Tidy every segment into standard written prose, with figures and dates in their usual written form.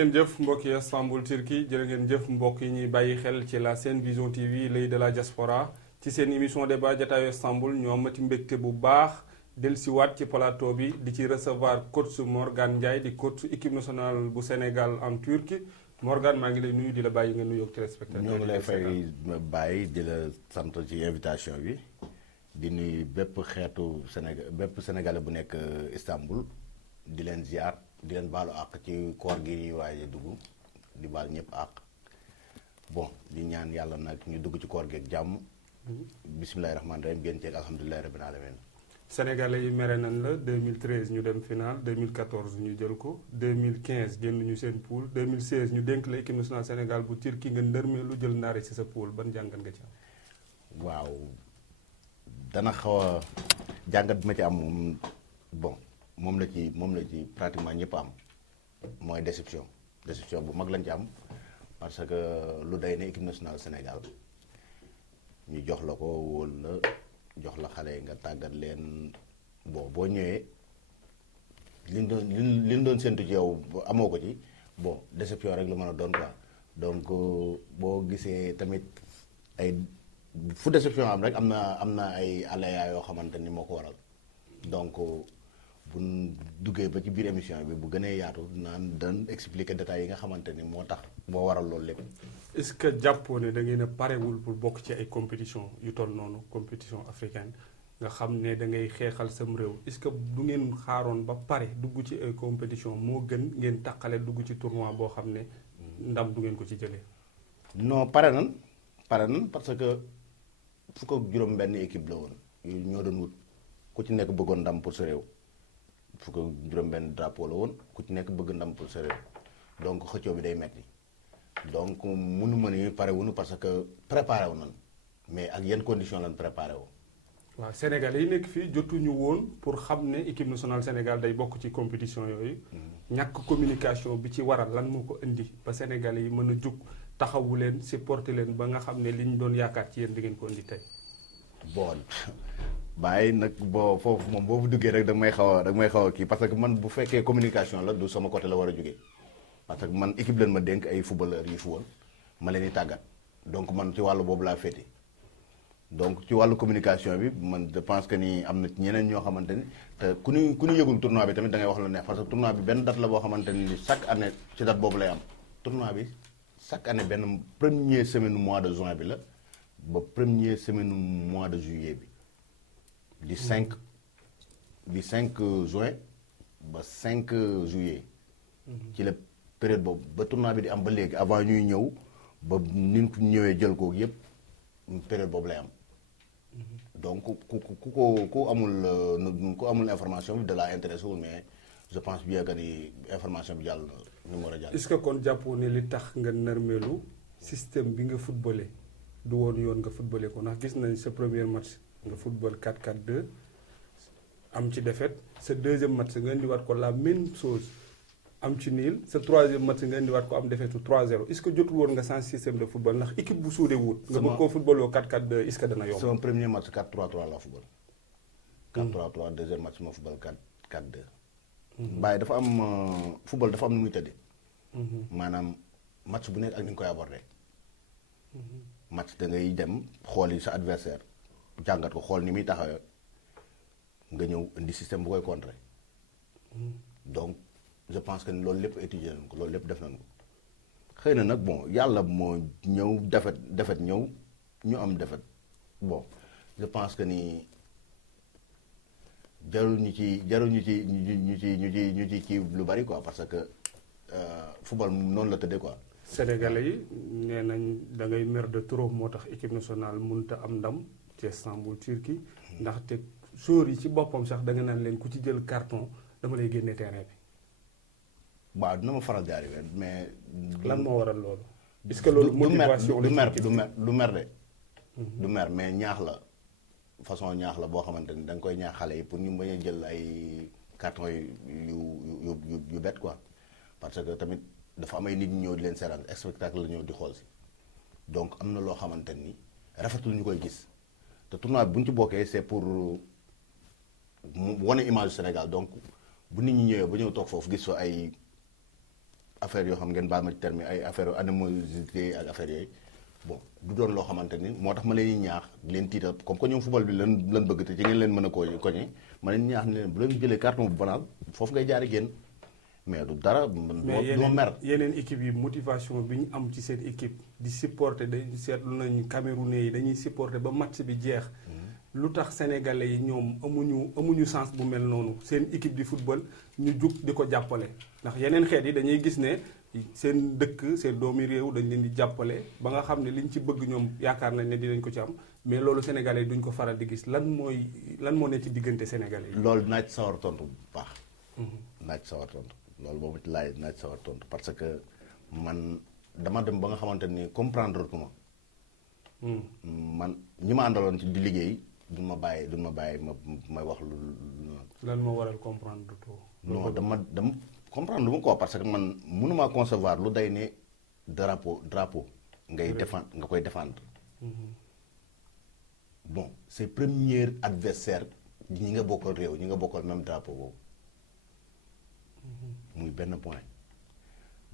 ngeen jëf mbokk yi Istanbul Turquie jërë ngeen jëf mbokk yi ñuy bàyyi xel ci la Sen Vision TV l'œil de la diaspora ci seen émission débat jataayu Istanbul ñoo amati mbégte bu baax dellusiwaat ci plateau bi di ci recevoir coach Morgane Ndiaye di coach équipe nationale bu Sénégal en Turquie Morgane maa ngi lay nuyu di la bàyyi nga nuyoog téléspectateur. ñoo ngi lay fay bàyyi di la sant ci invitation bi di nuyu bépp xeetu Sénégalais bu nekk Istanbul di leen ziar. di leen baalu àq ci koor gi ñuy waaye dugg di baal ñëpp àq bon di ñaan yàlla nag ñu dugg ci koor gi ak jàmm bisimilahi rahmaani rahim génn ceeg alhamdulilahi rabbil alamin. Sénégalais yi mere nañ la 2013 ñu dem final 2014 ñu jël ko 2015 génn ñu seen poule 2016 ñu dénk la équipe nationale Sénégal bu Turquie nga ndërmeelu jël ndaare ci sa poule ban jàngat nga ci am. waaw dana xaw a jàngat bi ma ci am bon. moom la ci pratiquement ñëpp am mooy déception bu mag lañ ci am parce que lu day ne équipe nationale Sénégal ñu jox la ko wóol la jox la xale yi nga tàggat leen boo ñëwee liñ doon séntu ci yow amoo ko ci bon déception rek la mën a doon quoi donc boo gisee tamit ay fu déception am rek am na ay aléas yoo xamante ni moo ko waral donc bu duggee ba ci biir émission bi bu gënee yaatu naan dan expliquer détails yi nga xamante ni moo tax moo waral loolu lépp. est-ce que jàppoo ne da ngeen a parewul pour bokk ci ay compétition yu toll noonu compétition africaine nga xam ne da ngay xeexal sam réew est-ce que du ngeen xaaroon ba pare dugg ci ay compétition moo gën ngeen taqale dugg ci tournoi boo xam ne ndam du ngeen ko ci jëlee. non pare nan parce que fukk ak juróom benn équipe la woon ñoo doon wut ku ci nekk bëggoon ndam pour sa réew. fukk ak juróom-benn drapeau la woon ku ci nekk bëgg ndam pour sa réew donc xëccoo bi day metti donc mënu ma ni pare wuñu parce que préparé wu nañ mais ak yenn condition lañ préparé wu. waaw Sénégal yi nekk fii jotuñu woon pour xam ne équipe nationale Sénégal day bokk ci compétition yooyu. ñàkk communication bi ci waral lan moo ko indi ba Sénégal yi mën a jug taxawu leen supporter leen ba nga xam ne li ñu doon yaakaar ci yéen di ngeen ko indi tey. bon. bàyyi nag boo foofu moom boo duggee rek da may xaw a kii parce que man bu fekkee communication la du sama côté la war a jógee parce que man équipe leen ma dénk ay footballeurs yi football ma leen di tàggat donc man ci wàllu boobu laa féete donc ci wàllu communication bi man je pense que ni am na ñeneen ñoo xamante ni te ku ñu yëgul tournoi bi tamit da ngay wax la neex parce que tournoi bi benn date la boo xamante ni chaque année ci date boobu lay am tournoi bi chaque année benn première semaine mois de juin bi la ba première semaine mois de juillet bi. du 5 juin ba 5 juillet. ci la période boobu ba tournoi bi di am ba léegi avant ñuy ñëw ba ni ñu ñëwee jël ko yëpp période boobu lay am. donc ku amul information bi de la intéressé wul mais je pense bien que ni information bi jàll ni mu war a jàll. est-ce que kon jàppoo ne li tax nga nërmeelu système bi nga footballé du woon yoon nga footballé ko ndax gis nañ sa premier match. nga football 4-4-2 am ci défaite sa deuxième match nga indiwaat ko la même chose am ci niil sa troisième match nga indiwaat ko am défaite 3-0 est-ce que jotul woon nga sans système de football ndax équipe bu suudee wut. nga bëgg koo footballoo 4-4-2 est-ce que dana yomb. sama premier match 4-3-3 la football. 4-3-3 deuxième match ma football 4-4-2. bàyyi dafa am football dafa am nu muy tëddee. maanaam match bu nekk ak ni nga koy aborder. match da ngay dem xooli sa adversaire jàngat ko xool ni muy taxawee nga ñëw indi système bu koy contrer donc je pense que loolu lépp étudier nañ ko loolu lépp def nañ ko xëy na nag bon yàlla moo ñëw defet ñëw ñu am defet bon je pense que ni jarul ñu ci kii lu bari quoi parce que football noonu la tëddee quoi. Sénégalais yi nee nañ da ngay mer de trop moo tax équipe nationale mënut a am ndam ci Istanbul Turquie ndaxte joueurs yi ci boppam sax da nga naan leen ku ci jël carton dama lay génne terrain bi. waaw dina ma faral di arrivé mais. lan moo waral loolu. est-ce que loolu motivation du mer de. du mer mais ñaax la façon ñaax la boo xamante ni da nga koy ñaax xale yi pour ñu bañ a jël ay carton yu bett quoi parce que tamit. dafa am ay nit ñi ñëw di leen seetaan spectacle la ñëw di xool si donc am na loo xamante ni rafetul ñu koy gis te tournoi bi bu ñu ci bokkee c'est pour wane image Sénégal donc bu nit ñi ñëwee ba ñëw toog foofu gis fa ay affaire yoo xam ngeen baal ma ci terme ay affaire animosité ak affaire yooyu bon du doon loo xamante ni moo tax ma leen ñaax leen tiital comme que ñoom football bi lan bëgg te ci ngeen leen mën a koñe ma leen ñaax ne leen bu leen jëlee carton bu banal foofu ngay jaari génn mais du dara. mais yeneen équipe yi motivation bi ñu am ci seen équipe di supporter dañuy seetlu nañu Camerounais yi dañuy supporter ba match bi jeex. lu tax sénégalais yi ñoom amuñu sens bu mel noonu seen équipe di football ñu jug di ko jàppale ndax yeneen xeet yi dañuy gis ne seen dëkk seen doomi réew dañ leen di jàppale ba nga xam ne liñ ci bëgg ñoom yaakaar nañ ne dinañ ko ci am mais loolu sénégalais yi duñ ko faral di gis lan moo ne ci diggante sénégalais yi. loolu naa ci sawar tontu bu baax. naa ci sawar tontu loolu boobu naa ci sawar tontu parce que man dama dem ba nga xamante ni comprendre tuma man ñi ma àndaloon ci di liggéey. du ma bàyyi ma wax lu. lan moo waral comprendre tout. non dama comprendre lu ma ko parce que man mënuma concevoir lu day ne drapeau ngay défendre nga koy défendre. Bon c'est premier adversaire ñi nga bokkal réew ñi nga bokkal même drapeau boobu. muy benn point.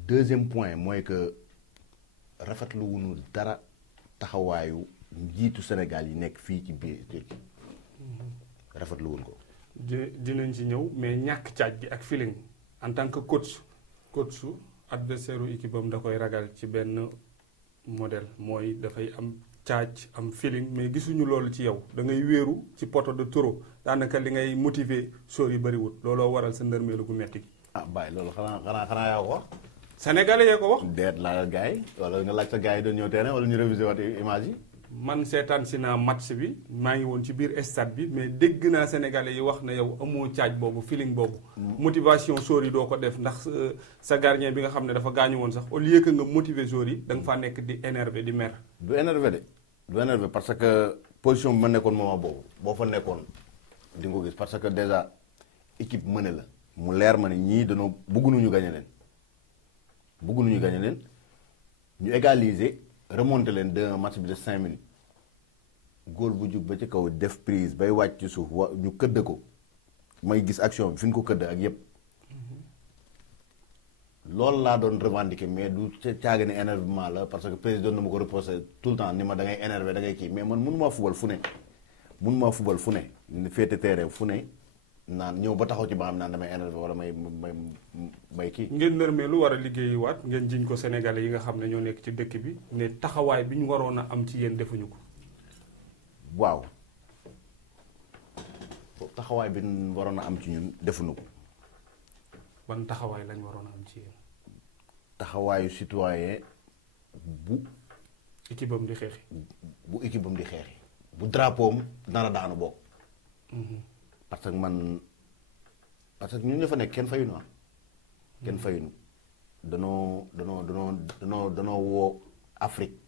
deuxième point mooy que rafetlu wuñu dara taxawaayu. njiitu Sénégal yi nekk fii ci biir Turquie rafetlu woon ko. dinañ ci ñëw mais ñàkk caaj gi ak feeling en tant que coach adversaire u équipe am da koy ragal ci benn modèle mooy dafay am caaj am feeling mais gisuñu loolu ci yow da ngay wéeru ci poto de taureau daanaka li ngay motiver sóor yi bëriwul looloo waral sa ndërmeelu gu metti gi. ah bàyyi loolu xanaa yaa ko wax. Sénégalais yee ko wax. déet laajal gars yi wala nga laaj sa gars yi doon ñëw terrain wala ñu révisé waat image yi. man seetaan si naa match bi maa ngi woon ci biir stade bi mais dégg naa sénégalais yi wax na yow amoo caaj boobu feeling boobu. motivation joueurs yi doo ko def ndax sa gardien bi nga xam ne dafa gaañu woon sax au lieu que nga motiver joueurs yi da nga faa nekk di énervé di mer. du énervé parce que position bi ma nekkoon moment boobu boo fa nekkoon di nga ko gis parce que déjà équipe mëne la mu leer ma ne ñii dañoo bëgguñu gagné leen ñu égaliser. remonté leen de match bi de 5 minutes góol bu jug ba ci kaw def prise bay wàcc ci suuf ñu këdd ko may gis action bi fi ñu ko këdd ak yépp loolu laa doon revendiquer mais du caaga ni énervement la parce que président na ma ko reposé tout le temps ni ma da ngay énervé da ngay kii mais man mënumaa fubal fu ne féete terrain fu ne naan ñëw ba taxaw ci ba xam naan damay énervé wala may kii. ngeen nërmee lu war a liggéeyuwaat ngeen jiñ ko sénégalais yi nga xam ne ñoo nekk ci dëkk bi ne taxawaay bi ñu waroon a am ci yéen defuñu ko. waaw taxawaay bi ñu waroon a am ci ñun defuñu ko. ban taxawaay lañ waroon a am ci yéen. taxawaayu citoyen bu. équipe am di xeexi. bu drapeau am dana daanu bokk. parce que ñun ña fa nekk kenn fayuñu kenn fayuñu danoo woo Afrique.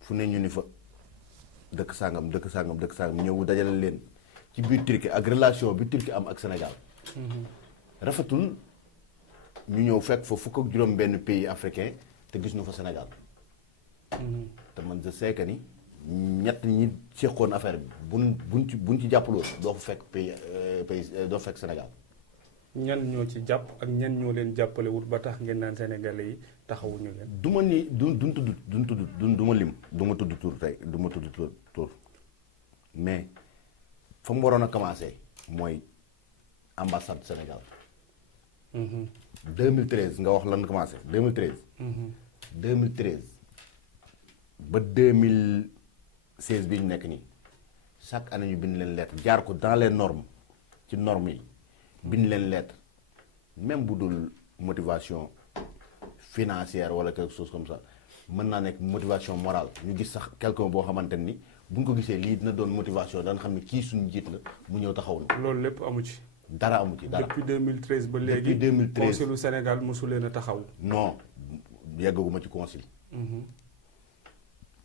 fu ne ñu ni fa dëkk sàngam ñëw dajale leen ci biir Turquie ak relation bi Turquie am ak Sénégal. rafetul ñu ñëw fekk fa fukk ak juróom benn pays africain te gis ñu fa Sénégal. te man je sais que ni ñett ñi seqoon affaire bi buñ ci jàppaloo doo fa fekk pays doo fekk Sénégal. ñan ñoo ci jàpp ak ñan ñoo leen jàppale wut ba tax ngeen naan sénégalais yi taxawuñu leen. du ma ni duñ tudd du ma lim du ma tudd tur tey du ma tudd tur mais fa mu waroon a commencé mooy ambassade Sénégal. 2013 nga wax lan commencé 2013. 2013 ba 2016 bi ñu nekk nii chaque année ñu bind leen lettre jaar ko dans les normes ci normes yi bind leen lettre même bu dul motivation financière wala quelque chose comme ça mën naa nekk motivation morale ñu gis sax quelqu'un boo xamante ni bu ñu ko gisee lii dina doon motivation dana xam ne kii suñu njiit la mu ñëw taxaw na. loolu lépp amu ci. dara amu ci dara depuis 2013 ba léegi. depuis 2013 conseil Sénégal mosu leen a taxaw. non yeggaguma ci conseil.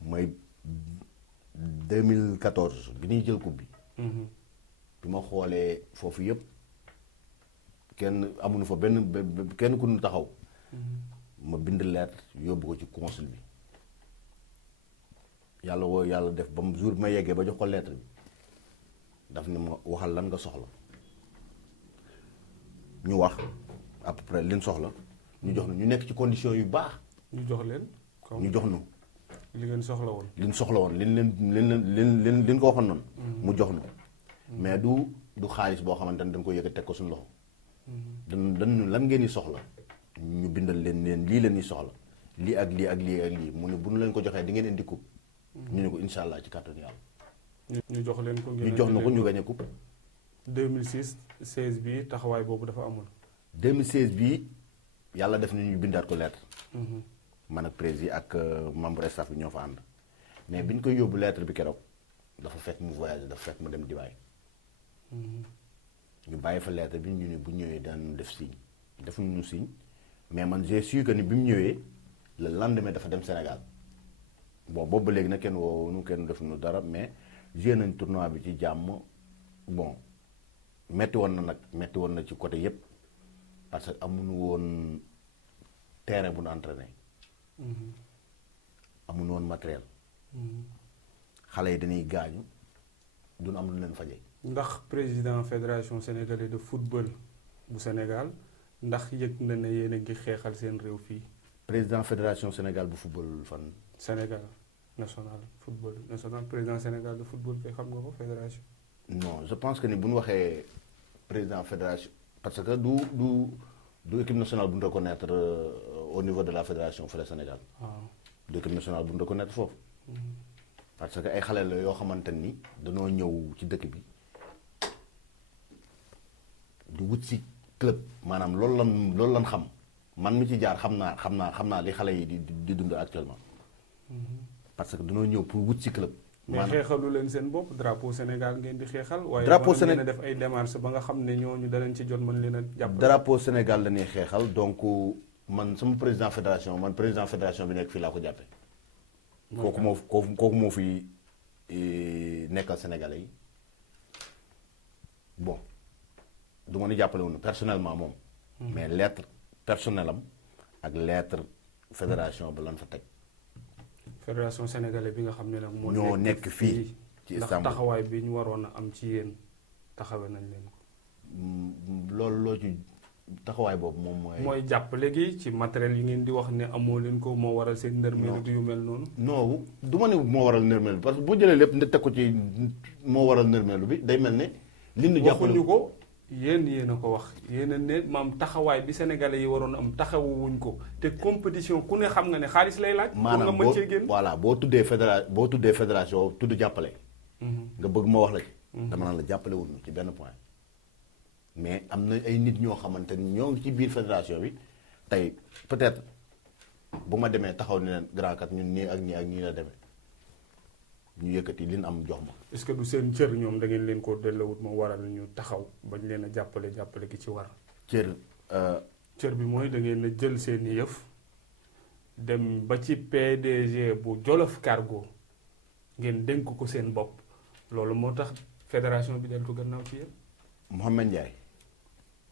mooy 2014 bi ñuy jël coupe bi. bi ma xoolee foofu yëpp kenn amuñu fa kenn ku ñu taxaw. ma bind lettre yóbbu ko ci conseil bi yàlla def ba mu jour bi ma yeggee ba jox ko lettre bi daf ne ma waxal lan nga soxla ñu wax à peu près liñ soxla ñu jox nu ñu nekk ci condition yu baax. ñu jox leen. ñu jox nu. li ngeen soxla woon. li ñu soxla woon li ñu ko waxoon noonu. mu jox nu. mais du xaalis boo xamante ne dañ ko yëkkat teg ko suñu loxo. dañ lan ngeen di soxla. ñu bindal leen lii leen di soxla. lii ak lii ak lii ak lii mu ne bu ñu leen ko joxee di ngeen indi coupe. ñu ne ko incha allah ci kàttanu yàlla. ñu jox leen ko ñu jox na ko ñu gagné coupe. 2006 16 bi taxawaay boobu dafa amul. 2016 bii yàlla def na ñu bindaat ko lettre. man ak président ak membre staff bi ñoo fa ànd. mais bi ñu koy yóbbu lettre bi keroog dafa fekk mu voyagé dafa fekk mu dem Dubaï. ñu bàyyi fa lettre bi ñu ne bu ñëwee daan def signe defuñu signe mais man j'ai su que ni bi mu ñëwee le lendemain dafa dem Sénégal bon boobu ba léegi nag kenn woowuñu kenn defuñu dara mais joué nañ tournoi bi ci jàmm bon metti woon na ci côté yépp parce que amuñu woon terrain bu ñu entraîné. amuñu woon matériel. xale yi dañuy gaañu duñu am lu leen faje. ndax président fédération sénégalaise de football bu Sénégal ndax yëg na ne yéen a ngi xeexal seen réew fii. président fédération Sénégal bu football fan. Sénégal national football national président Sénégal de football kay xam nga ko fédération. non je pense que ni bu ñu waxee président fédération parce que du équipe nationale bu ñu reconnaître au niveau de la fédération fële Sénégal. waaw du équipe nationale bu ñu reconnaître foofu. parce que ay xale la yoo xamante ni dañoo ñëw ci dëkk bi du wut si club maanaam loolu lan xam man mi ci jaar xam naa li xale yi di dund actuellement. parce que dañoo ñëw pour wut si club. mais xeexalu leen seen bopp drapeau Sénégal ngeen di xeexal. drapeau waaye ngeen a def ay démarches ba nga xam ne ñooñu danañ ci jot mën leen a jàpp. drapeau Sénégal la ñuy xeexal donc man sama président fédération bi nekk fii laa ko jàppee. kooku moo fi nekkal Sénégalais yi bon du ma ni jàppale wuñu personnellement moom. mais lettre personnelle am ak lettre fédération ba lan fa teg. fédération sénégalaise bi nga xam ne nag ñoo nekk fii ci Istanbul ndax taxawaay bi ñu waroon a am ci yéen taxawe nañ leen ko. loolu loo ci taxawaay boobu moom mooy jàppale gi ci matériel yi ngeen di wax ne amoo leen ko moo waral seen ndërmeel yu mel noonu. non du ma ne moo waral ndërmeelu parce que boo jëlee lépp nga teg ko ci moo waral ndërmeelu bi day mel ne. li ñu jàppale waxuñu ko yéen a ko wax yéen a ne maam taxawaay bi sénégalais yi waroon am taxawuwuñ ko te compétition ku ne xam nga ne xaalis lay laaj. maanaam nga mën cee génn voilà boo tuddee fédération tudd jàppale. nga bëgg ma wax la ci. dama naan la jàppale wuñu ci benn point. mais am na ay nit ñoo xamante ni ñoo ngi ci biir fédération bi tey peut-être bu ma demee taxaw ne leen grand kat ñun nii ak nii ak nii la demee ñu yëkkati li ñu am jox ma. est-ce que du seen cër ñoom da ngeen leen ko dellawut moo waral ñu taxaw bañ leen a jàppale gi ci war. cër bi mooy da ngeen a jël seen yëf dem ba ci PDG bu Jolof Cargo ngeen dénk ko seen bopp loolu moo tax fédération bi dellu gannaaw ci yéen. Mouhamed Ndiaye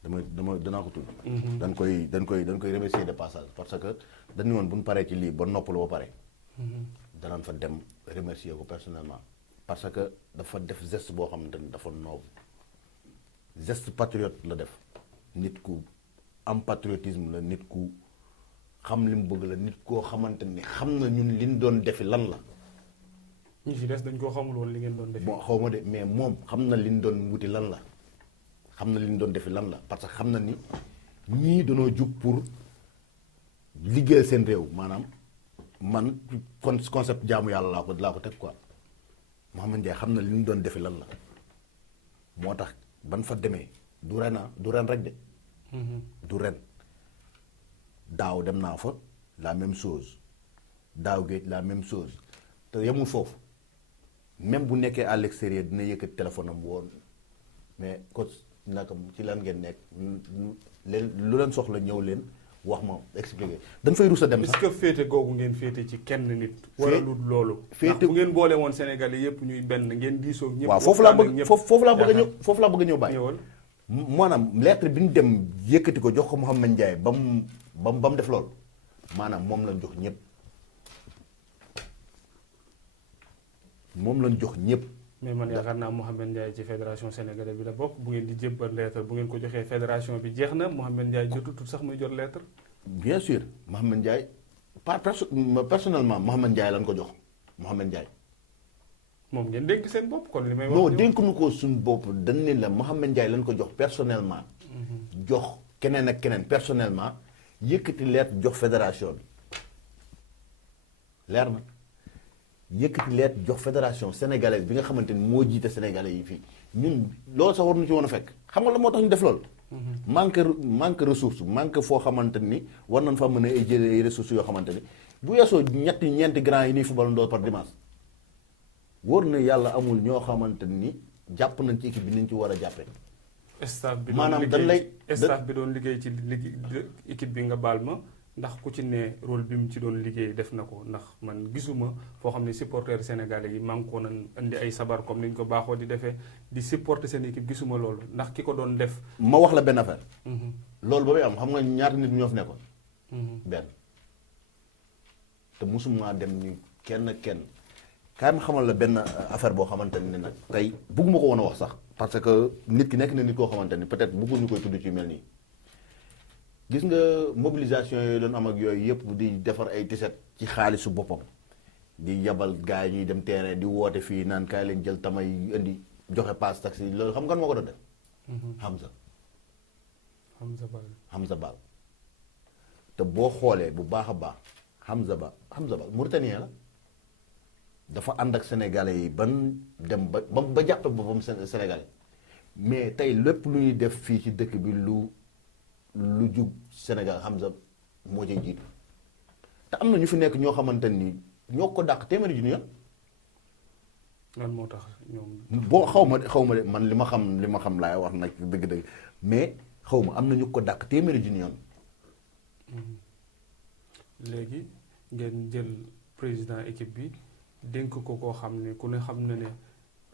danaa ko tudd. dañ koy remercier de passage parce que dañu woon bu ñu paree ci lii ba noppalu ba pare. danañ fa dem remercier ko personnellement parce que dafa def geste boo xamante ni dafa noble geste patriote la def nit ku am patriotisme la nit ku xam li mu bëgg la nit koo xamante ni xam na ñun li ñu doon defi lan la. ñi ci des dañ koo xamul woon li ngeen doon defi. bon xaw ma de mais moom xam na li ñu doon wuti lan la. xam na li ñu doon defi lan la parce que xam na ni ñii dañoo jug pour liggéeyal seen réew maanaam man concept jaamu yàlla laa ko teg quoi Mouhamed Ndiaye xam na li ñu doon defi lan la moo tax ban fa demee du ren rek de. du ren daaw dem naa fa la même chose daaw géej la même chose te yemul foofu même bu nekkee à l'extérieur dina yëkkati téléphone am woon mais coach naka ci lan ngeen nekk lu leen soxla ñëw leen wax ma expliquer dañ fay rusa dem sax. est-ce que féete googu ngeen féete ci kenn nit. waralul loolu. féete ndax bu ngeen boole woon Sénégal yëpp ñuy benn ngeen diisoo ñëpp. waaw foofu laa bëgg a ñëw bàyyi. ñëwal maanaam lettre bi ñu dem yëkkati ko jox ko Mouhamed Ndiaye ba mu def loolu maanaam moom lañ jox ñëpp mais man yaakaar naa Mouhamed Ndiaye ci fédération sénégalaise bi la bokk bu ngeen di jébbal lettre bu ngeen ko joxee fédération bi jeex na Mouhamed Ndiaye jotutul sax muy jot lettre. bien sûr Mohamed Ndiaye personnellement Mohamed Ndiaye lañ ko jox Mohamed Ndiaye. moom ngeen dénk seen bopp kon li may wax. non dénkuñu ko suñu bopp dañ ne la Mohamed Ndiaye lañ ko jox personnellement. jox keneen ak keneen personnellement yëkkati leet jox fédération bi leer na yëkkati leet jox fédération sénégalaise bi nga xamante ni moo jiite sénégalais yi fii ñun loolu sax war nu ci woon a fekk xam nga la moo tax ñu def loolu. manque ressource manque foo xamante ni war nañ fa mën a jëlee ay ressources yoo xamante ni bu weesoo ñeenti grand yi nii football ndoor par dimanche wóor na yàlla amul ñoo xamante ni jàpp nañ ci équipe bi niñ ci war a jàppee. staff bi maanaam dañ lay staff bi doon liggéey ci équipe bi nga baal ma ndax ku ci ne rôle bi mu ci doon liggéey def na ko ndax man gisuma foo xam ne supporters sénégalais yi man ko nañ indi ay sabar comme niñ ko baaxoo di defee di supporter seen équipe gisuma loolu ndax ki ko doon def. ma wax la benn affaire. loolu ba muy am xam nga ñaata nit ñoo fi nekkoon. benn te musuma dem ni kenn kaay ma xamal la benn affaire boo xamante ne nag tey bugguma ko woon a wax sax parce que nit ki nekk na nit koo xamante ni peut-être bëgguñu koy tudd ci mel nii gis nga mobilisation yooyu doon am ak yooyu yëpp di defar ay tiset ci xaalisu boppam di yabal gars yi ñuy dem terrain di woote fii naan kaay leen jël tamay indi joxe passe taxi loolu xam nga moo ko doon def. Hamza Bal te boo xoolee bu baax a baax Hamza Bal Mauritanien la. dafa ànd ak sénégalais yi ban dem ba jàppe boppam sénégalais mais tey lépp lu ñuy def fii ci dëkk bi lu jug Sénégal Hamza moo cay jiitu te am na ñu fi nekk ñoo xamante ni ñoo ko dàq téeméeri junni yoon. lan moo tax ñoom. boo xaw ma de man li ma xam laay wax nag dëgg-dëgg mais xaw ma am na ñu ko dàq téeméeri junni yoon. léegi ngeen jël président équipe bi. dénk ko koo xam ne ku ne xam na ne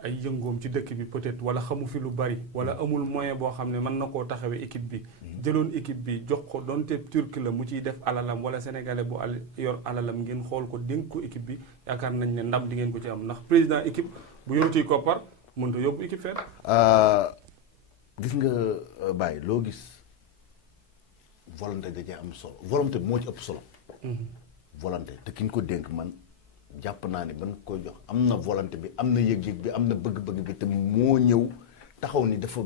ay yëngoom ci dëkk bi peut-être wala xamu fi lu bari wala amul moyen boo xam ne mën na koo taxawee équipe bi jëloon équipe bi jox ko donte turc la mu ciy def alalam wala sénégalais bu yor alalam ngeen xool ko dénk ko équipe bi yaakaar nañ ne ndam di ngeen ko ci am ndax président équipe bu yorutuy koppar mënut a yóbbu équipe feet gis nga Baye loo gis volonté da cee am solo volonté moo ci ëpp solo volonté te ki ñu ko dénk man jàpp naa ne ban koy jox am na volonté bi am na yëg-yëg bi am na bëgg-bëgg bi te moo ñëw taxaw ni dafa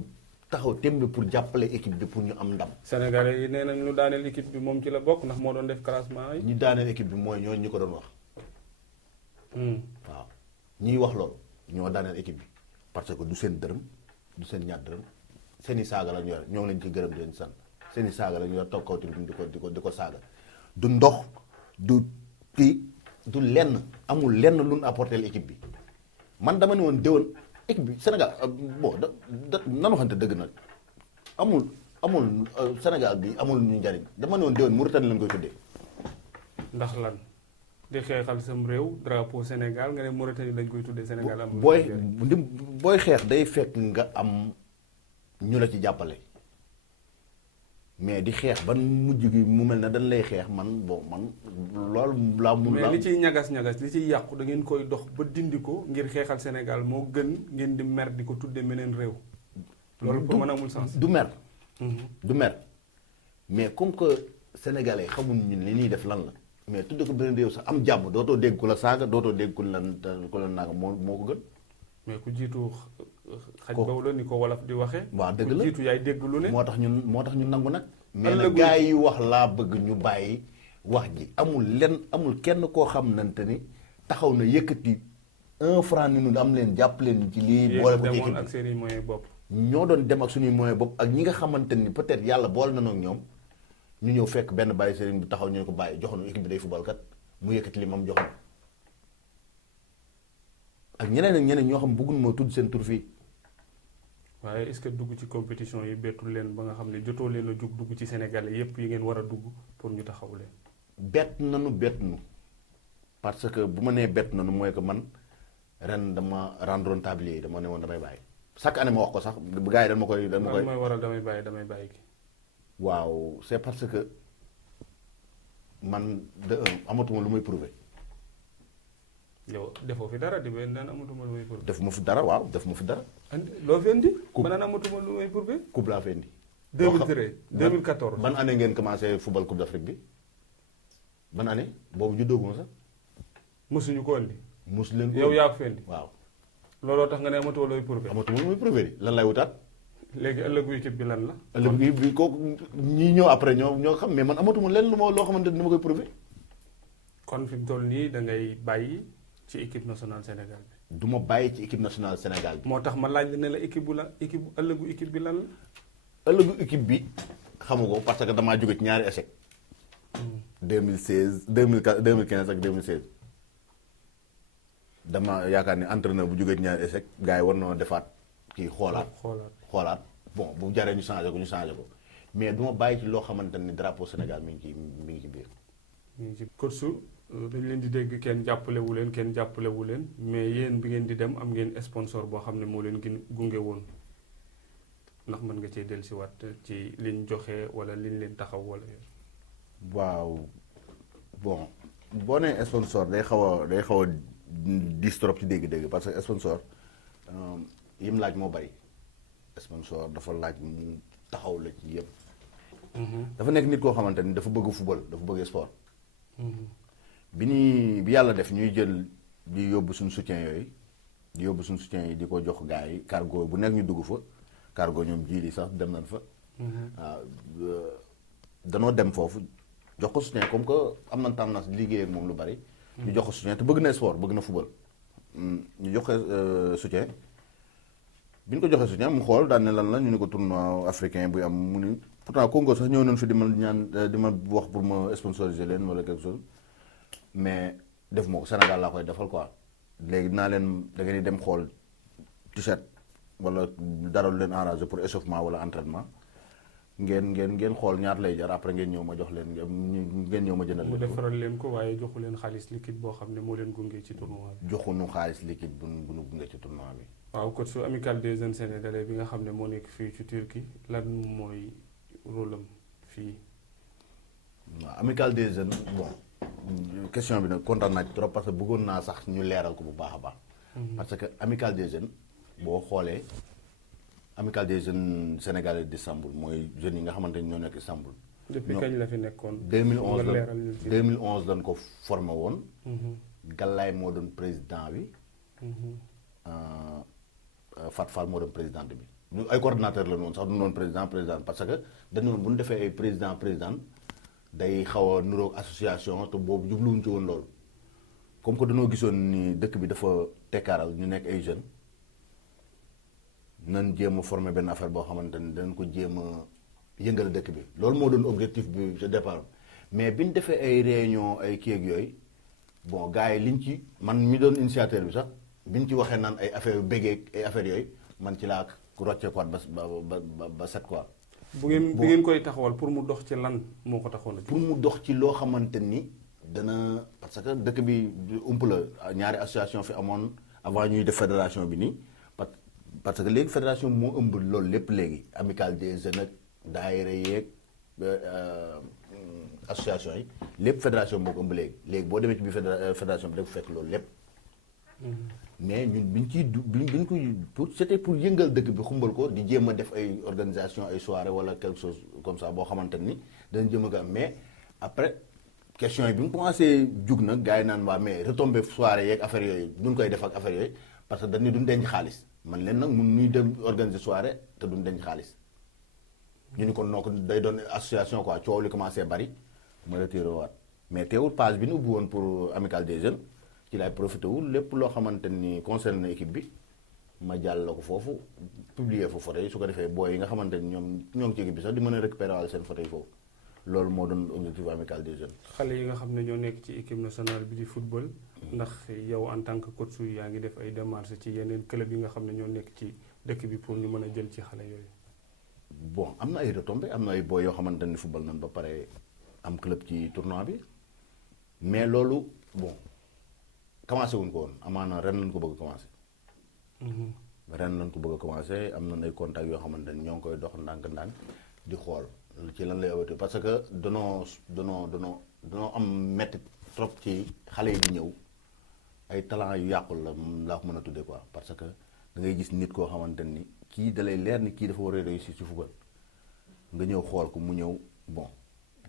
taxaw tembe pour jàppale équipe bi pour ñu am ndam. Sénégalais yi nee nañ ñu daaneel équipe bi moom ci la bokk ndax moo doon def classement yi. ñi daaneel équipe bi mooy ñooñu ñi ko doon wax. waaw ñiy wax loolu ñoo daaneel équipe bi parce que du seen dërëm du seen ñaar dërëm seen i saaga lañ yor ñoo ngi leen ci gërëm di leen sant seen i saaga lañ yor toog kaw tribune di ko saaga du ndox du kii. du lenn amul lenn lu ñu apporté l'équipe bi man dama ne woon déwén équipe bi Sénégal bon nanu xamante dëgg na amul Sénégal bi amul ñu njariñ dama ne woon déwén Mauritanie lañ koy tuddee. ndax lan di xeexal sam réew drapeau Sénégal nga ne Mauritanie lañ koy tuddee Sénégal am. booy xeex day fekk nga am ñu la ci jàppale. mais di xeex ban mujj gi mu mel ne dañ lay xeex man loolu laa mun mais li ciy ñagas-ñagas li ciy yàqu da ngeen koy dox ba dindi ko ngir xeexal Sénégal moo gën ngeen di mer di ko tudde meneen réew loolu pour mën amul sens du mer du mer mais comme que sénégalais xamuñ ñun li ñuy def lan la mais tudde ko beneen réew sax am jàmm dootoo dégg ku la saaga dootoo dégg ku la naaga moo ko gën mais ku jiitu xaj baw la ni ko wolof di waxee. waaw dëgg la ku jiitu yaay dégg lu ne. moo tax ñu nangu nag. mais nag gars yi wax laa bëgg ñu bàyyi wax ji amul kenn koo xamante ni taxaw na yëkkati 1 franc ni ñu am leen jàpp leen ci lii. boole ko ci équipe ak seen i moyens bopp. ñoo doon dem ak suñuy moyens bopp ak ñi nga xamante ni peut-être yàlla boole na ak ñoom ñu ñëw fekk benn bàyyi sëriñ bi taxaw ñu ne ko bàyyi joxoon équipe bi day football kat mu yëkkati li moom joxoon ak ñeneen ñoo xam bëgguñ moo tudd seen tur fii. waaye est-ce que dugg ci compétition yi bettul leen ba nga xam ne jotoo leen a jug dugg ci Sénégalais yépp yi ngeen war a dugg pour ñu taxaw leen. bett nu parce que bu ma nee bett nanu mooy que man ren dama rendre tablier dama ne woon damay bàyyi chaque année ma wax ko sax gars yi dama koy. mooy waral damay bàyyi ki waaw c'est parce que man amatuma lu may prouver. yow defoo fi dara di ba naan amatuma lu may prouver. defuma fi dara waaw defuma fi dara. loo fi indi. ma naan amatuma lu may prouver. coupe laa fi indi. 2013 2014 ban année ngeen commencé football coupe d'Afrique bi ban année boobu juddooguma sax. mosuñu ko andi. mosu leen ko yow yaa ko fi andi. waaw. looloo tax nga ne amatoo looy prouvé. amatuma muy prouvé lan lay wutaat. léegi ëllëgu équipe bi lan la. ëllëg bi kooku ñi ñëw après ñoo xam mais man amatuma lenn loo xamante ni ma koy prouvé. kon fi mu toll nii da ngay bàyyi ci équipe nationale Sénégal bi. du ma bàyyi ci équipe nationale Sénégal bi. moo tax ma laaj la ne la équipe bu la équipe ëllëgu équipe bi lan la. ëllëgu équipe bi xamu ko parce que damaa jóge ci ñaari échec. 2016 2015 ak 2016. dama yaakaar ni entraîneur bu jógee ci ñaari échec gars yi war na defaat kii xoolaat bon bu jaree ñu changé ko mais du ma bàyyi ci loo xamante ni drapeau Sénégal mi ngi ci biir. mi ngi ci coach dañ leen di dégg kenn jàppalewu leen mais yéen bi ngeen di dem am ngeen sponsor boo xam ne moo leen gën gunge woon ndax mën nga cee dellusiwaat ci liñ joxe wala liñ leen taxaw wala. waaw bon boo nee sponsor day xaw a dis trop ci dégg-dégg parce que sponsor yim laaj moo bari sponsor dafa laaj mu taxaw la ci yëpp. dafa nekk nit koo xamante ni dafa bëgg football dafa bëgg sport. bi yàlla def ñuy jël di yóbbu suñu soutien yi di ko jox gars yi cargo bu nekk ñu dugg fa cargo ñoom jiili sax dem nañ fa. waaw danoo dem foofu jox ko soutien comme que am nañ tendance liggéey ak moom lu bari. ñu jox ko soutien te bëgg na sport bëgg na football. ñu jox ko soutien bi ñu ko joxee soutien mu xool daan ne lan la ñu ne ko tournoi africain buy am mu ni pourtant Congo sax ñëw nañ fi di ma wax pour ma sponsoriser leen wala quelque chose mais def moo ko Sénégal laa koy defal quoi léegi dinaa leen da ngeen di dem xool t-shirt wala dara lu leen arrangé pour échauffement wala entraînement ngeen xool ñaar lay jar après ngeen ñëw ma jox leen ngeen ñëw ma jëndal leen. mu defaral leen ko waaye joxu leen xaalis liquide boo xam ne moo leen gunge ci tournoi bi. joxuñu xaalis liquide bu nu gunge ci tournoi bi. waaw coach su amical des jeunes sénégalais bi nga xam ne moo nekk fii ci Turquie lan mooy rôle am fii. waaw amical des jeunes bon question bi nag kontaan naa ci trop parce que bëggoon naa sax ñu leeral ko bu baax a baax. parce que amical des jeunes boo xoolee amical des jeunes sénégalais d'Istanbul mooy jeunes yi nga xamante ni ñoo nekk Istanbul. depuis kañ la fi nekkoon. 2011 dañ ko formé woon. Galaye moo doon président bi. Fat Fall moo doon présidente bi ñu ay coordinateur la noonu sax du noonu président parce que dañu noonu bu ñu defee ay président day xaw a nuroog association te boobu jubluwuñ ci woon loolu comme que dañoo gisoon ni dëkk bi dafa tekkaaral ñu nekk ay jeunes nan jéem a former benn affaire boo xamante ni dañ ko jéem a yëngal dëkk bi loolu moo doon objectif bi ci départ mais bi ñu defee ay réunion ay kii ak yooyu bon gars yi liñ ci man mi doon initiateur bi sax bi ñu ci waxee naan ay affaire yu béggee ay affaires yooyu man ci laa rocce quoi ba set quoi. bu ngeen koy taxawal pour mu dox ci lan moo ko taxoon pour mu dox ci loo xamante ni dana parce que dëkk bi ump la ñaari association fi amoon avant ñuy def fédération bi nii parce que léegi fédération moo ëmb loolu lépp léegi amicale des jeunes ak daayira yeeg association yi lépp fédération moo ko ëmb léegi boo demee ci biir fédération bi da fekk loolu lépp. mais ñun biñ koy pour c'était pour yëngal dëkk bi xumbal ko di jéem a def ay organisation ay soirée wala quelque chose comme ça boo xamante ni dañ jëm a mais après question yi bi mu commencé jug nag gars yi naan waa mais retombé soirée yeeg affaire yooyu duñ koy def ak affaire yooyu parce que dañ ni duñ denc xaalis man leen nag mun ñuy dem organiser soirée te duñ denc xaalis ñu ni kon noo ko day doon association quoi coow li commencé bari ma retiré waat mais teewul page bi ñu ubbi woon pour amicale des jeunes ci laay profité wul lépp loo xamante ni concerne na équipe bi ma jàll la ko foofu publier fa photo yi su ko defee booy yi nga xamante ni ñoom ñoo ngi ci équipe bi sax di mën a récupérer wàll seen photo yi foofu loolu moo doon objectif amical des jeunes. xale yi nga xam ne ñoo nekk ci équipe nationale bi di football ndax yow en tant que coach yaa ngi def ay démarches ci yeneen club yi nga xam ne ñoo nekk ci dëkk bi pour ñu mën a jël ci xale yooyu. bon am na ay retombées am na ay booy yoo xamante ni football nañ ba pare am club ci tournoi bi mais loolu bon. commencé wuñ ko woon amaana ren lañ ko bëgg a commencé. ren lañ ko bëgg a commencé am na ay contacts yoo xamante ni ñoo ngi koy dox ndànk-ndànk di xool ci lan lay awatee parce que danoo am métti trop ci xale yi di ñëw ay talent yu yàqul la laa ko mën a tuddee quoi parce que da ngay gis nit koo xamante ni kii da lay leer ni kii dafa war a réussir ci football nga ñëw xool ko mu ñëw bon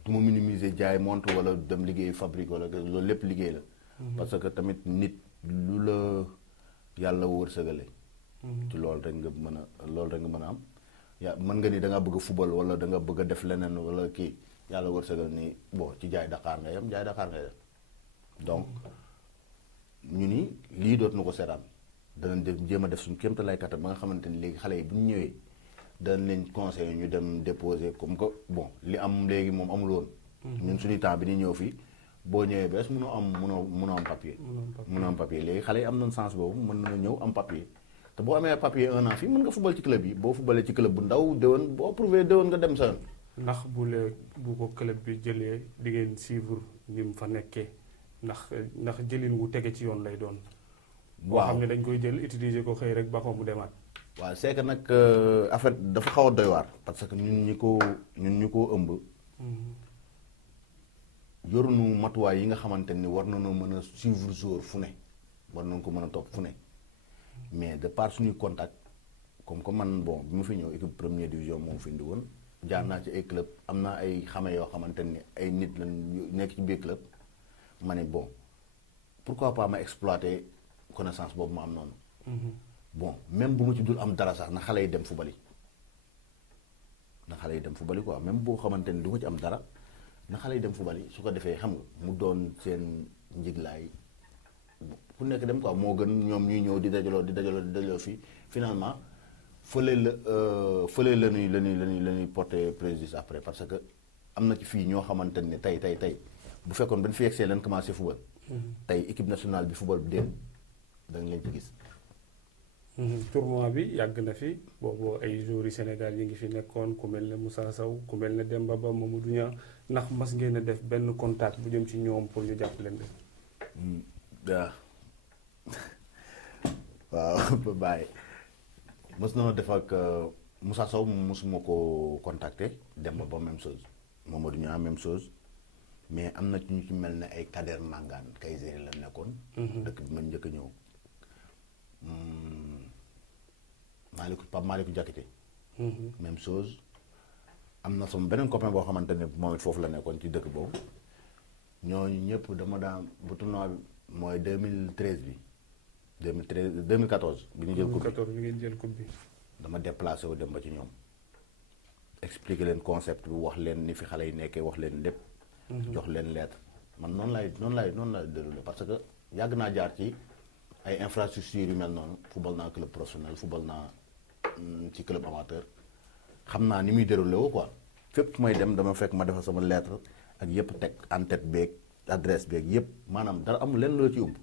du ma minimiser jaay montre wala dem liggéey fabrique wala loolu lépp liggéey la. parce que tamit nit lu la yàlla wërsëgale. ci loolu rek nga mën a am. yaa mën nga ni da nga bëgg a football wala da nga bëgg a def leneen wala kii yàlla wërsëgal ni bon ci jaay Dakar nga yem jaay Dakar nga yem donc ñu ni lii doot na ko seetaan danañ jéem a def suñu kéemtalaay kattan ba nga xamante ni léegi xale yi bu ñu ñëwee danañ leen conseiller ñu dem déposer comme que bon li am léegi moom amul woon. ñun suñu temps bi ni ñëw fii boo ñëwee bees mënoo am papier. mënoo am papier léegi xale yi am nañ sens boobu mën na ñëw am papier. te boo amee papier 1 an fii mën nga football ci club yi boo footballee ci club bu ndaw déwén boo prouvé déwén nga dem sa yoon. ndax bu ko club bi jëlee di ngeen suivre ni mu fa nekkee ndax jëlin wu tege ci yoon lay doon. boo xam ne dañ koy jël utiliser ko xëy rek ba ko mu demaat. waaw c'est que nag affaire dafa xaw a doy waar parce que ñun ñu ko ëmb. yoruñu matuwaay yi nga xamante ni war nañoo mën a suivre jour fu ne war nañu ko mën a topp fu ne. mais de par suñuy contact comme que man bon bi ma fi ñëw équipe première division moom fi indi woon jaar naa ci ay club am naa ay xame yoo xamante ni ay nit lañ nekk ci biir club ma ne bon pourquoi pas ma exploiter connaissance boobu ma am noonu. bon même bu ma ci dul am dara sax na xale yi dem fubali quoi même boo xamante ni du ma ci am dara na xale yi dem fubali su ko defee xam nga mu doon seen njiglaay. ku nekk dem quoi moo gën ñoom ñuy ñëw di dajaloo fii finalement fële la ñuy porter préjudice après parce que am na ci fii ñoo xamante ne tey bu fekkoon ba ñu fi yegsee leen commencé football. tey équipe nationale bi football bi déen da nga leen ci gis. tournoi bi yàgg na fi boobu ay joueurs yi Sénégal yi ngi fi nekkoon ku mel ne Moussa Sow ku mel ne Demba Ba Mamadou Niang ndax mas ngeen a def benn contact bu jëm ci ñoom pour ñu jàpp leen de. waaw ba bàyyi mos na def ak Moussa Sow mosuma ko contacter Demba Ba même chose Mamadou Niang même chose mais am na ci ñu ci mel ne ay Kader Mangane Kayzeri la nekkoon. dëkk bi ma njëkk a ñëw. Pape Malick Diakité. même chose am na sama beneen copain boo xamante ne moom it foofu la nekkoon ci dëkk boobu ñooñu ñëpp dama daan bu tournoi bi mooy 2013 bi 2014 bi ñu jël coupe bi 2014 bi ngeen jël coupe bi. dama déplacé wu dem ba ci ñoom expliquer leen concept bi wax leen ni fi xale yi nekkee wax leen lépp. jox leen lettre man noonu lay déroulé parce que yàgg naa jaar ci ay infrastructures yu mel noonu football naa club professionnel football naa ci club amateur xam naa ni muy déroulé woo quoi fépp may dem dama fekk ma defal sama lettre ak yëpp teg en tête beeg adresse beeg yëpp maanaam dara amul lenn la ci ëmb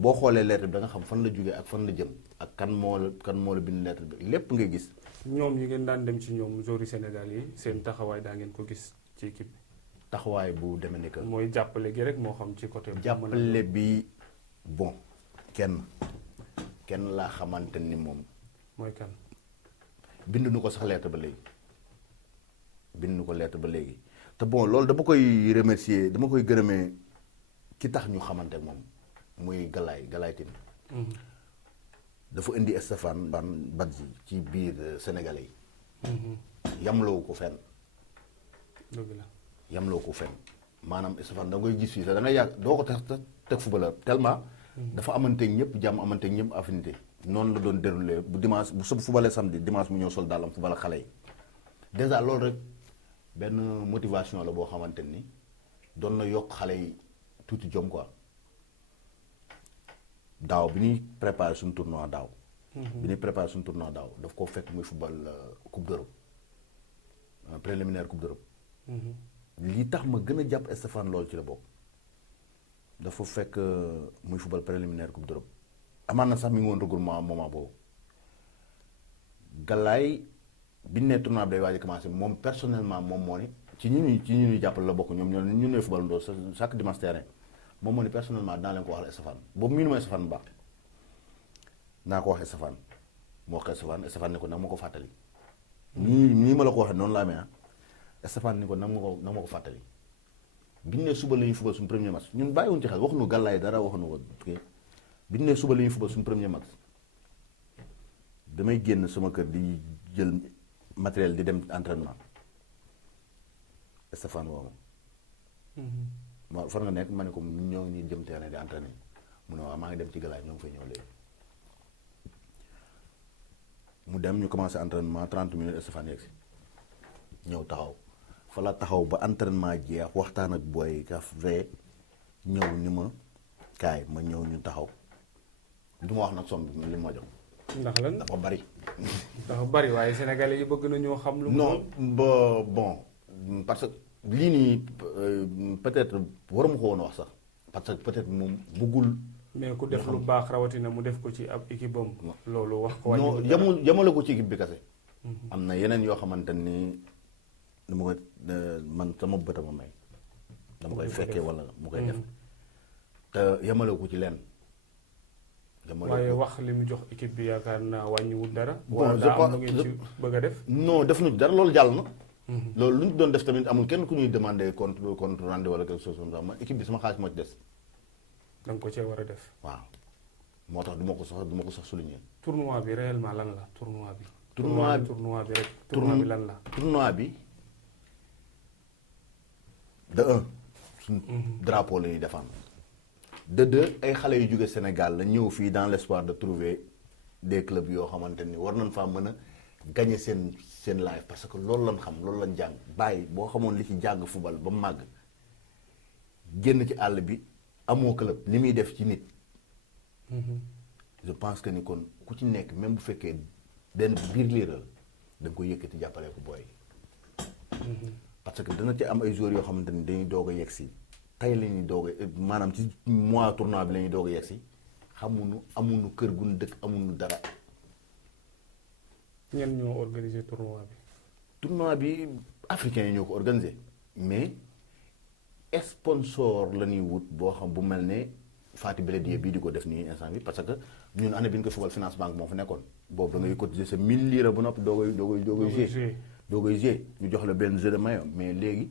boo xoolee lettre bi da nga xam fan la jógee ak fan la jëm ak kan moo la bind lettre bi lépp ngay gis. ñoom yi ngeen daan dem ci ñoom joueurs Sénégal yi seen taxawaay daa ngeen ko gis ci équipe bi. taxawaay bu demee ni que. mooy jàppale gi rek moo xam ci côté. jàppale bi bon kenn laa xamante ni moom. mooy kan. bind nu ko sax lettre ba léegi te bon loolu dama koy remercier dama koy gërëmee ki tax ñu xamante moom muy Galaye Tine. dafa indi Stéphane Badji ci biir sénégalais yi. yamloowu ko fenn. dëgg la yamloo ko fenn maanaam Stéphane da ngay gis fii sax da ngay yàgg doo ko teg footballeur tellement. dafa amante ñëpp jàmm amante ñëpp affinité. noonu la doon déroulé bu dimanche bu footballee samedi dimanche mu ñëw sol daalam football ak xale yi déjà loolu rek benn motivation la boo xamante ni doon na yokk xale yi tuuti jom quoi daaw bi ñuy préparé suñu tournoi daaw. daf ko fekk muy football coupe d'Europe préliminaire coupe d'Europe. li tax ma gën a jàpp Stéphane loolu ci la bokk dafa fekk muy football préliminaire coupe d'Europe. amaan na sax mi ngi woon regroupement moment boobu Galaye bi ñu nee tournoi bi day waaj a commencé moom personnellement moom moo ni ci ñuy jàppale la bokk ñoom ñu ne football ndoo chaque dimanche terrain moom moo ni personnellement dinaa leen ko wax la Stéphane boobu miinu ma Stéphane bu baax naa ko waxee Stéphane mu waxee Stéphane ni ko nag ma ko fàttali nii ma la ko waxee noonu laa amee Stéphane ni ko nag ma ko fàttali bi ñu nee suba la ñuy football suñu premier match ñun bàyyiwuñ ci xel waxuñu Galaye dara waxuñu ko bi ñu nee suba la ñuy football suñu premier match damay génn sama kër di jël matériel di dem entraînement Stéphane woo ma fan nga nekk ma ne ko ñoo ngi jëm terrain di entraîné mu ne waaw maa ngi dem ci galaay ñoo ngi fay ñëw léegi mu dem ñu commencé entraînement 30 minutes Stéphane yegg si ñëw taxaw fa la taxaw ba entraînement jeex waxtaan ak booy kaf ree ñëw ni ma kaay ma ñëw ñu taxaw du ma wax nag somme bi li ma jox ndax lan dafa bari dafa bari waaye sénégalais yi bëgg nañoo xam lu mu non ba bon parce que lii nii peut-être waruma ko woon wax sax parce que peut-être moom bëggul mais ku def lu baax rawatina mu def ko ci ab équipe am loolu wax ko non yamale ko ci équipe bi kase am na yeneen yoo xamante ni dama koy man sama bëtama may dama koy fekkee wala mu koy def te yamale ko ci lenn waaye wax li mu jox équipe bi yaakaar naa wàññiwul dara bon wala daa am lu ngeen ci bëgg a def non def nu dara loolu jàll na loolu lu ñu doon def tamit amul kenn ku ñuy demander compte rendu wala quelque chose comme ça ma équipe bi sama xaalis moo ci des da nga ko cee war a def waaw moo tax du ma ko sax souligner tournoi bi réellement lan la tournoi bi tournoi bi rek tournoi bi lan la tournoi bi de un suñ drapeau la ñuy défendre de deux ay xale yu jóge Sénégal la ñëw fii dans l'espoir de trouver des clubs yoo xamante ni war nañ faa mën a gagner seen life parce que loolu lañ xam loolu lañ jàng bàyyi boo xamoon li ci jàng football ba màgg génn ci àll bi amoo club li muy def ci nit je pense que ni kon ku ci nekk même bu fekkee benn biir liiral da nga koy yëkkati jàppale ko booy parce que dana ci am ay joueurs yoo xamante ni dañuy doog a yegg si tey la ñuy doog a maanaam ci mois tournoi bi la ñuy doog a yegg si amuñu kër gu ñu dëkk amuñu dara. ñenn ñoo organisé tournoi bi. tournoi bi africains yi ñoo ko organisé mais sponsor la ñuy wut boo xam bu mel ne Fati Beledier bii di ko def nii instant bi parce que ñun année bi ñu ko fubal finance banque moo fa nekkoon boobu da ngay cotiser sa 1000 lira ba noppi doo koy jouer ñu jox la benn jeu de maillot mais léegi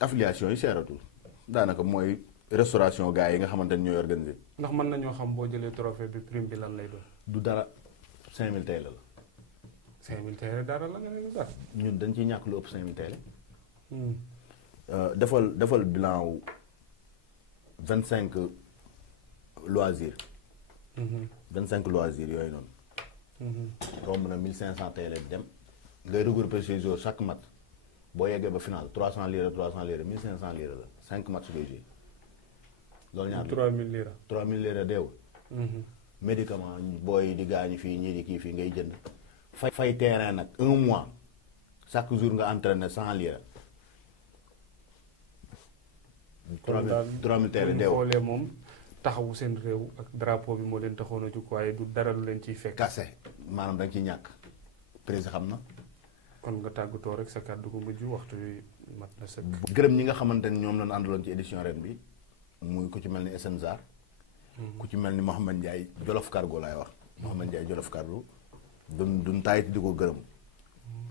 affiliation yi seeratul daanaka mooy restauration gars yi nga xamante ni ñooy organisé. ndax mën nañoo xam boo jëlee trophée bi prime bi lan lay doon. du dara 5000 tey la. 5000 tey dara la nga ne du dara. ñun dañ ciy ñàkk lu ëpp 5000 tey la. defal bilan wu 25 loisirs. 25 loisirs yooyu noonu. romb na 1500 tey la dem. ngay regrouper ces jours chaque match boo yeggee ba final 300 lira 1500 lira la 5 matchs ngay jouer. loolu ñaar 3000 lira. 3000 lira deewul. médicament booy di gaañu fii ñii di kii fii ngay jënd. fay terrain nag 1 mois chaque jour nga entraîné 100 lira. 3000 terrain deewul xoolee moom taxawu seen réew ak drapeau bi moo leen taxoon a jug waaye du dara lu leen ciy fekk. kase maanaam da nga ciy ñàkk président xam na. kon nga tàggatoo rek sa kàddu gu mujj waxtu wi mat na sëkk. gërëm ñi nga xamante ni ñoom lañ àndaloon ci édition ren bi muy ku ci mel ni Essenzar ku ci mel ni Mouhamed Ndiaye Jolof Cargo laay wax. Mouhamed Ndiaye Jolof Cargo duñ taayit di ko gërëm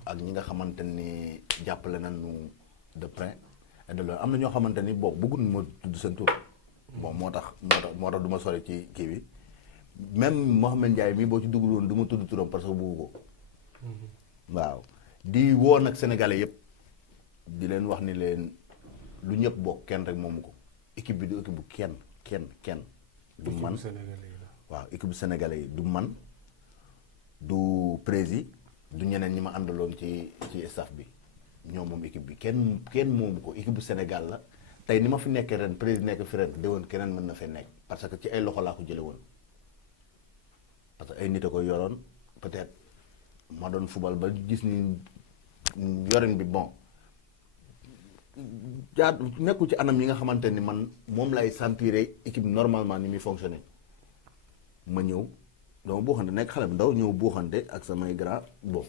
ak ñi nga xamante ni jàppale nañu de près et de loin am na ñoo xamante ni boobu bëgguñ ma tudd seen tur. bon moo tax du ma sori ci kii bi même Mouhamed Ndiaye mii boo ci dugg woon du ma tudd turam parce que bëggu ko. waaw di woo nag sénégalais yëpp di leen wax ni leen lu ñëpp bokk kenn rek moomu ko équipe bi du équipe bu kenn du man waaw équipe bu sénégalais yi du man du prési du ñeneen ñi ma àndaloon ci staff bi ñoom moom équipe bi kenn moomu ko équipe bu Sénégal la tey ni ma fi nekkee ren prési nekk fi ren déwén keneen mën na fee nekk parce que ci ay loxo laa ko jële woon parce que ay nit a ko yoroon peut-être ma doon fubal ba gis ni yorin bi bon jaa nekkul ci anam yi nga xamante ni man moom lay sentir équipe normalement ni muy fonctionner ma ñëw dama buuxante nekk xale bu ndaw ñëw buuxante ak samay grand bon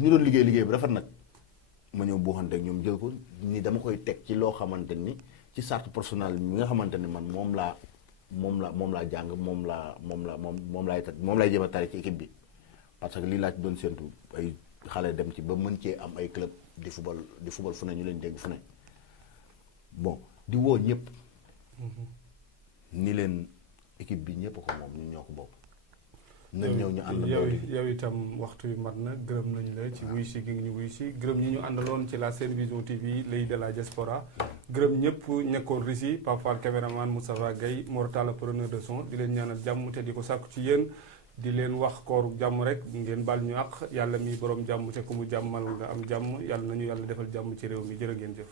ñu doon liggéey bu rafet nag ma ñëw buuxante ak ñoom jël ko ni dama koy teg ci loo xamante ni ci charte personnelle bi nga xamante ni man moom laa jàng moom laay jéem a tari ci équipe bi parce que lii laa ci doon séntu ay xale dem ci ba mën cee am ay club di football fu ne ñu leen dégg fu ne bon di woo ñëpp ni leen équipe bi ñëpp ko moom ñun ñoo ko bokk nañ ñëw ñu ànd yow itam waxtu yu mat na gërëm nañ la ci wuy si gi ngi ñu wuy si gërëm ñi ñu àndaloon ci la Senevision TV l'œil de la diaspora gërëm ñëpp nekkoon Russie Pape Fall caméraman Moustapha Gueye Mor Talla preneur de son di leen ñaanal jàmm te di ko sàkku ci yéen di leen wax kooru jàmm rek ngeen baal ñu àq yàlla mi borom jàmm te ku mu jàmmal nga am jàmm yàlla nañu yàlla defal jàmm ci réew mi jërë ngeen jëf